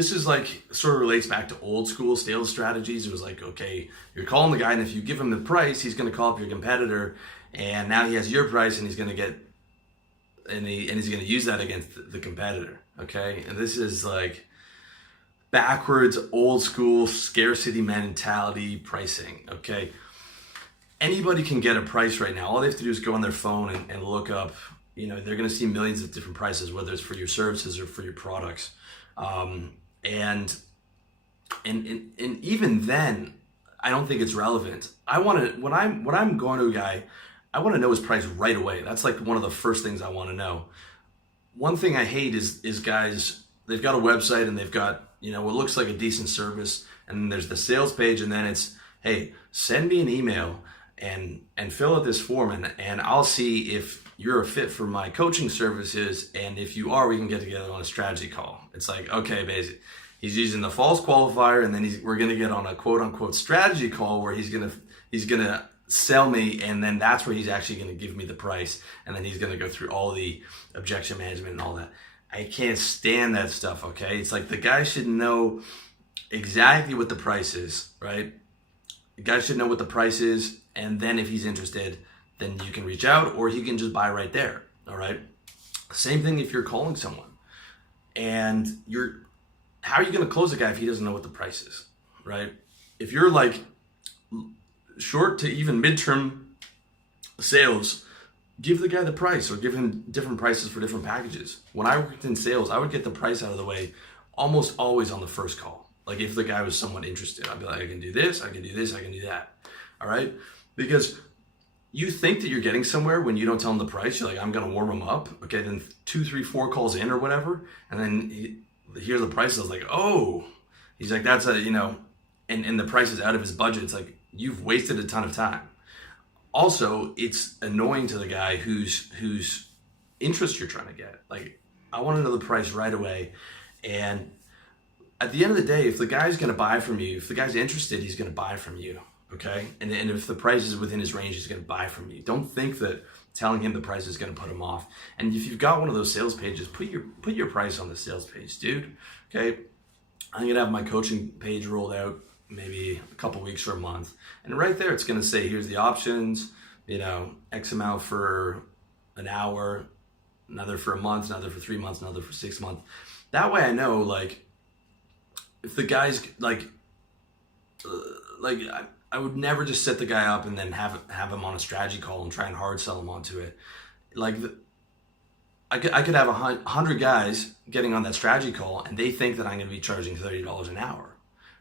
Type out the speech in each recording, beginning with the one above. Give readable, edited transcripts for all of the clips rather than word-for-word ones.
this is like sort of relates back to old school sales strategies. It was like, okay, you're calling the guy, and if you give him the price, he's going to call up your competitor, and now he has your price, and he's going to get, and he's going to use that against the competitor. Okay, and this is like backwards, old school scarcity mentality pricing. Okay, anybody can get a price right now. All they have to do is go on their phone and look up. You know, they're going to see millions of different prices, whether it's for your services or for your products. And even then, I don't think it's relevant. I want to, when I'm going to a guy, I want to know his price right away. That's like one of the first things I want to know. One thing I hate is guys, they've got a website and they've got, you know, what looks like a decent service, and then there's the sales page, and then it's, hey, send me an email and fill out this form, and I'll see if you're a fit for my coaching services, and if you are, we can get together on a strategy call. It's like, okay, basically, he's using the false qualifier, and then we're gonna get on a quote unquote strategy call where he's gonna sell me, and then that's where he's actually gonna give me the price, and then he's gonna go through all the objection management and all that. I can't stand that stuff. Okay, it's like the guy should know exactly what the price is, right? The guy should know what the price is, and then if he's interested, then you can reach out, or he can just buy right there. All right. Same thing if you're calling someone, and how are you going to close a guy if he doesn't know what the price is, right? If you're like short to even midterm sales, give the guy the price, or give him different prices for different packages. When I worked in sales, I would get the price out of the way almost always on the first call. Like if the guy was somewhat interested, I'd be like, I can do this, I can do this, I can do that. All right. Because you think that you're getting somewhere when you don't tell him the price. You're like, I'm going to warm him up. Okay, then 2, 3, 4 calls in or whatever. And then here's the price. I was like, oh, he's like, that's a, you know, and the price is out of his budget. It's like, you've wasted a ton of time. Also, it's annoying to the guy whose interest you're trying to get. Like, I want to know the price right away. And at the end of the day, if the guy's going to buy from you, if the guy's interested, he's going to buy from you. Okay, and if the price is within his range, he's going to buy from you. Don't think that telling him the price is going to put him off. And if you've got one of those sales pages, put your price on the sales page, dude. Okay, I'm going to have my coaching page rolled out maybe a couple weeks or a month, and right there it's going to say, here's the options. You know, X amount for an hour, another for a month, another for 3 months, another for 6 months. That way I know, like, if the guy's like I would never just set the guy up and then have him on a strategy call and try and hard sell him onto it. Like, I could have 100 guys getting on that strategy call, and they think that I'm going to be charging $30 an hour,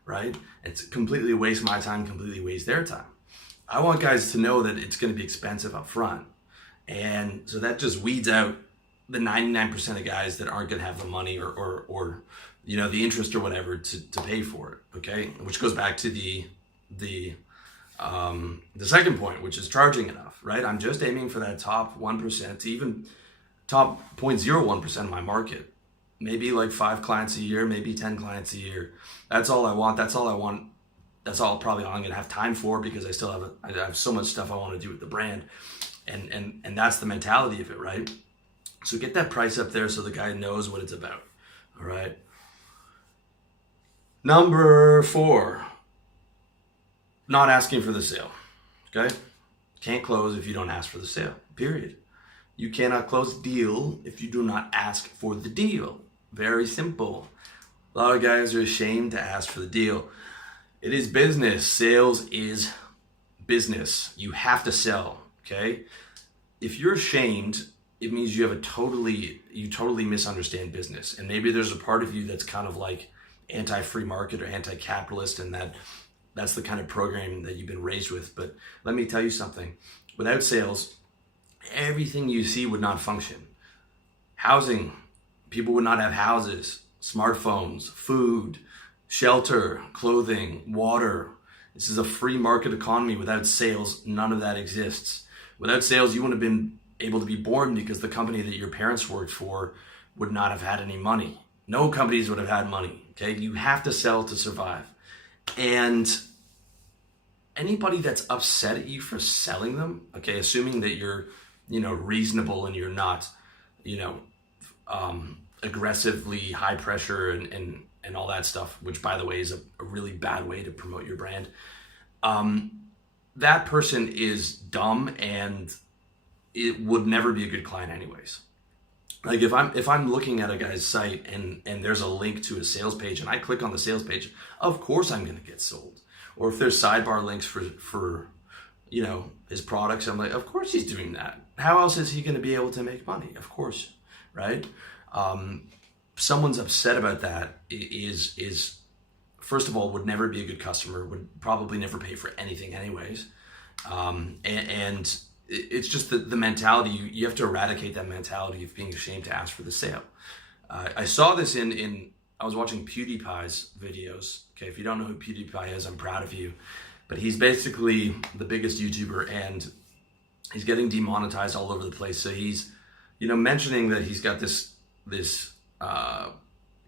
right? It's completely waste my time, completely waste their time. I want guys to know that it's going to be expensive up front, and so that just weeds out the 99% of guys that aren't going to have the money or you know, the interest or whatever to pay for it. Okay, which goes back to the second point, which is charging enough, right? I'm just aiming for that top 1% to even top 0.01% of my market. Maybe like 5 clients a year, maybe 10 clients a year. That's all I want. That's all I want. That's all I'm going to have time for, because I have so much stuff I want to do with the brand. And that's the mentality of it, right? So get that price up there so the guy knows what it's about. All right. Number 4. Not asking for the sale. Okay? Can't close if you don't ask for the sale. Period. You cannot close a deal if you do not ask for the deal. Very simple. A lot of guys are ashamed to ask for the deal. It is business. Sales is business. You have to sell. Okay? If you're ashamed, it means you totally misunderstand business. And maybe there's a part of you that's kind of like anti-free market or anti-capitalist, and that's the kind of program that you've been raised with. But let me tell you something. Without sales, everything you see would not function. Housing, people would not have houses, smartphones, food, shelter, clothing, water. This is a free market economy. Without sales, none of that exists. Without sales, you wouldn't have been able to be born, because the company that your parents worked for would not have had any money. No companies would have had money. Okay, you have to sell to survive. And anybody that's upset at you for selling them, okay, assuming that you're, you know, reasonable and you're not, you know, aggressively high pressure and and all that stuff, which by the way is a really bad way to promote your brand. That person is dumb, and it would never be a good client anyways. Like if I'm looking at a guy's site and there's a link to a sales page and I click on the sales page, of course I'm gonna get sold. Or if there's sidebar links for you know, his products, I'm like, of course he's doing that. How else is he gonna be able to make money? Of course, right? Someone's upset about that is first of all, would never be a good customer, would probably never pay for anything anyways. And it's just the mentality, you have to eradicate that mentality of being ashamed to ask for the sale. I saw this I was watching PewDiePie's videos. Okay, if you don't know who PewDiePie is, I'm proud of you. But he's basically the biggest YouTuber, and he's getting demonetized all over the place. So he's, you know, mentioning that he's got this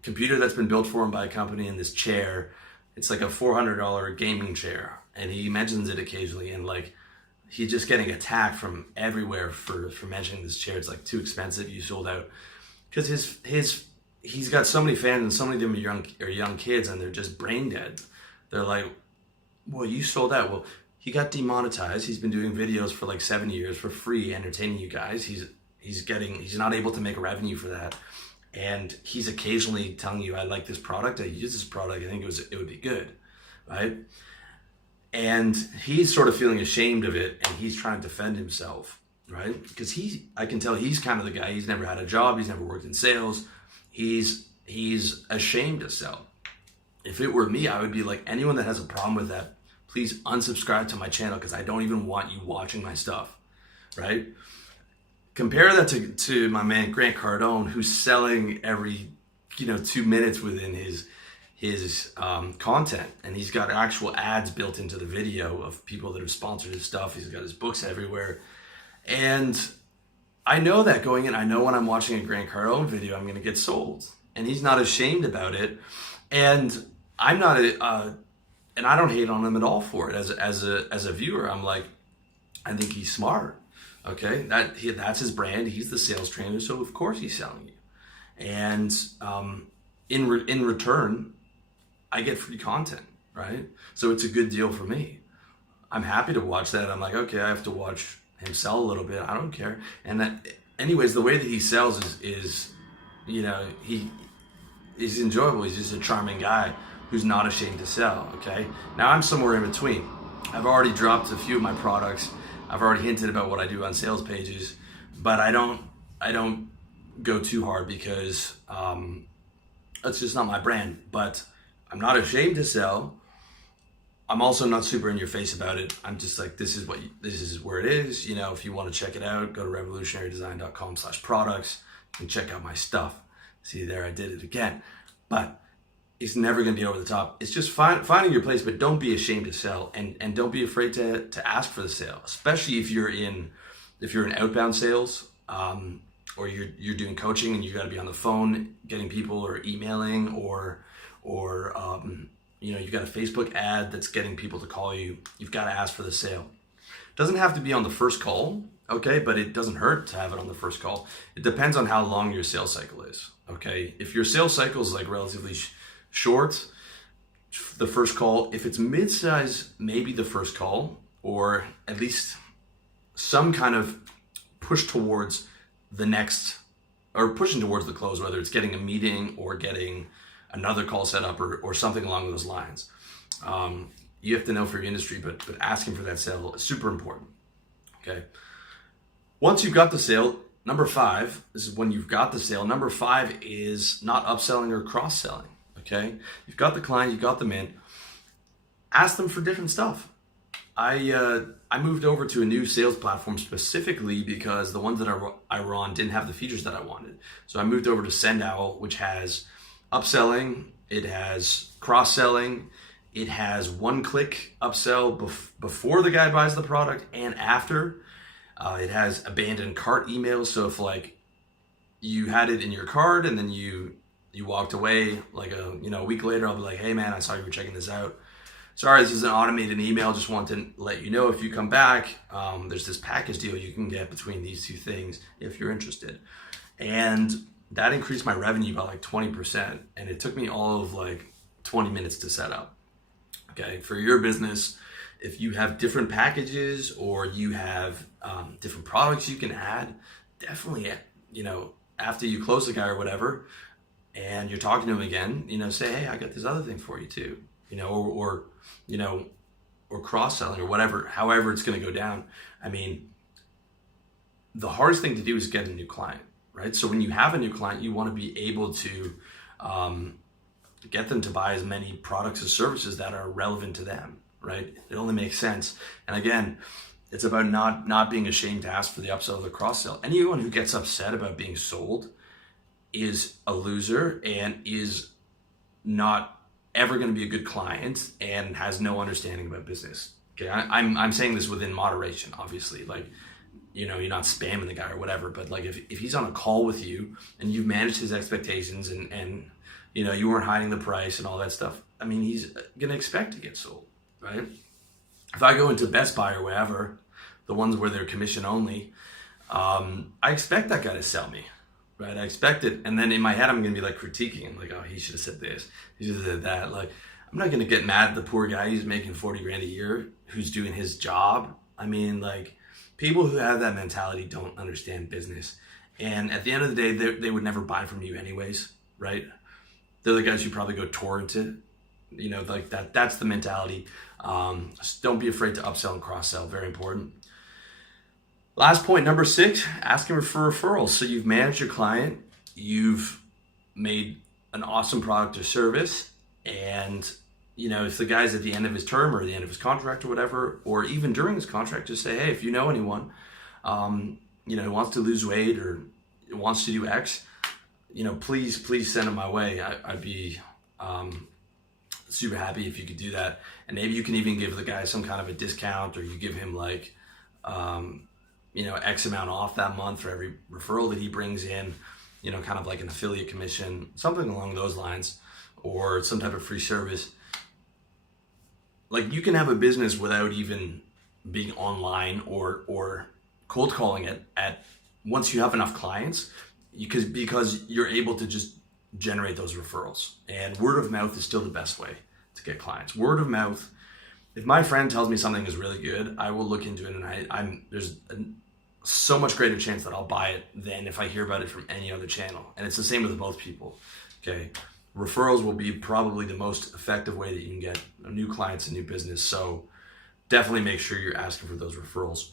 computer that's been built for him by a company, and this chair. It's like a $400 gaming chair, and he mentions it occasionally, and like he's just getting attacked from everywhere for mentioning this chair. It's like too expensive, you sold out. Because he's got so many fans, and so many of them are young kids, and they're just brain dead. They're like, well, you sold out. Well, he got demonetized. He's been doing videos for like 7 years for free, entertaining you guys. He's not able to make revenue for that. And he's occasionally telling you, I like this product, I use this product, I think it would be good, right? And he's sort of feeling ashamed of it, and he's trying to defend himself, right? Because I can tell he's kind of the guy, he's never had a job, he's never worked in sales, he's ashamed to sell. If it were me, I would be like, anyone that has a problem with that, please unsubscribe to my channel, because I don't even want you watching my stuff, right? Compare that to my man Grant Cardone, who's selling every 2 minutes within his content, and he's got actual ads built into the video of people that have sponsored his stuff. He's got his books everywhere, and I know that going in, I know when I'm watching a Grant Cardone video, I'm going to get sold, and he's not ashamed about it, and I'm not, and I don't hate on him at all for it. As a viewer, I'm like, I think he's smart. Okay, that's his brand. He's the sales trainer, so of course he's selling you. And in return, I get free content, right? So it's a good deal for me. I'm happy to watch that. I'm like, okay, I have to watch him sell a little bit. I don't care. And that, anyways, the way that he sells is he's enjoyable. He's just a charming guy who's not ashamed to sell. Okay. Now I'm somewhere in between. I've already dropped a few of my products. I've already hinted about what I do on sales pages, but I don't go too hard because it's just not my brand. But I'm not ashamed to sell. I'm also not super in your face about it. I'm just like, this is where it is. You know, if you want to check it out, go to revolutionarydesign.com/products and check out my stuff. See there, I did it again. But it's never going to be over the top. It's just finding your place, but don't be ashamed to sell, and don't be afraid to ask for the sale, especially if you're in outbound sales, or you're doing coaching and you got to be on the phone getting people, or emailing, or you've got a Facebook ad that's getting people to call you. You've got to ask for the sale. It doesn't have to be on the first call, okay, but it doesn't hurt to have it on the first call. It depends on how long your sales cycle is, okay? If your sales cycle is like relatively short, the first call. If it's mid-size, maybe the first call, or at least some kind of push towards the next, or pushing towards the close, whether it's getting a meeting or getting another call set up, or something along those lines. You have to know for your industry, but asking for that sale is super important. Okay. Once you've got the sale, number 5, this is when you've got the sale. Number 5 is not upselling or cross-selling. Okay, you've got the client, you've got them in. Ask them for different stuff. I moved over to a new sales platform specifically because the ones that I were on didn't have the features that I wanted. So I moved over to SendOwl, which has upselling, it has cross-selling, it has one-click upsell before the guy buys the product and after. It has abandoned cart emails. So if like you had it in your cart and then you walked away, like a week later, I'll be like, hey man, I saw you were checking this out. Sorry, this is an automated email. Just want to let you know, if you come back, there's this package deal you can get between these two things if you're interested. And that increased my revenue by like 20, and it took me all of like 20 minutes to set up. Okay, for your business, if you have different packages or you have different products you can add, definitely, after you close the guy or whatever, and you're talking to him again, say, hey, I got this other thing for you too, or cross-selling or whatever, however it's going to go down. I mean, the hardest thing to do is get a new client, right? So when you have a new client, you want to be able to get them to buy as many products or services that are relevant to them, right? It only makes sense. And again, it's about not being ashamed to ask for the upsell or the cross-sell. Anyone who gets upset about being sold is a loser and is not ever going to be a good client and has no understanding about business. Okay, I'm saying this within moderation, obviously. Like, you're not spamming the guy or whatever, but like if he's on a call with you and you've managed his expectations and you weren't hiding the price and all that stuff, I mean, he's gonna expect to get sold, right? If I go into Best Buy or wherever, the ones where they're commission only, I expect that guy to sell me, right? I expect it, and then in my head I'm gonna be like critiquing him, like, oh, he should have said this, he should have said that. Like, I'm not gonna get mad at the poor guy who's making 40 grand a year, who's doing his job. I mean, like, people who have that mentality don't understand business, and at the end of the day, they would never buy from you anyways, right? They're the guys you probably go torrented, like that. That's the mentality. Just don't be afraid to upsell and cross-sell. Very important. Last point, number 6, asking for referrals. So you've managed your client, you've made an awesome product or service, and if the guy's at the end of his term or the end of his contract or whatever, or even during his contract, just say, hey, if you know anyone, who wants to lose weight or wants to do X, please send them my way. I'd be super happy if you could do that. And maybe you can even give the guy some kind of a discount, or you give him like, X amount off that month for every referral that he brings in, kind of like an affiliate commission, something along those lines, or some type of free service. Like, you can have a business without even being online or cold calling it once you have enough clients, because you're able to just generate those referrals. And word of mouth is still the best way to get clients. Word of mouth. If my friend tells me something is really good, I will look into it, and there's so much greater chance that I'll buy it than if I hear about it from any other channel. And it's the same with both people. Okay, referrals will be probably the most effective way that you can get new clients and new business. So definitely make sure you're asking for those referrals.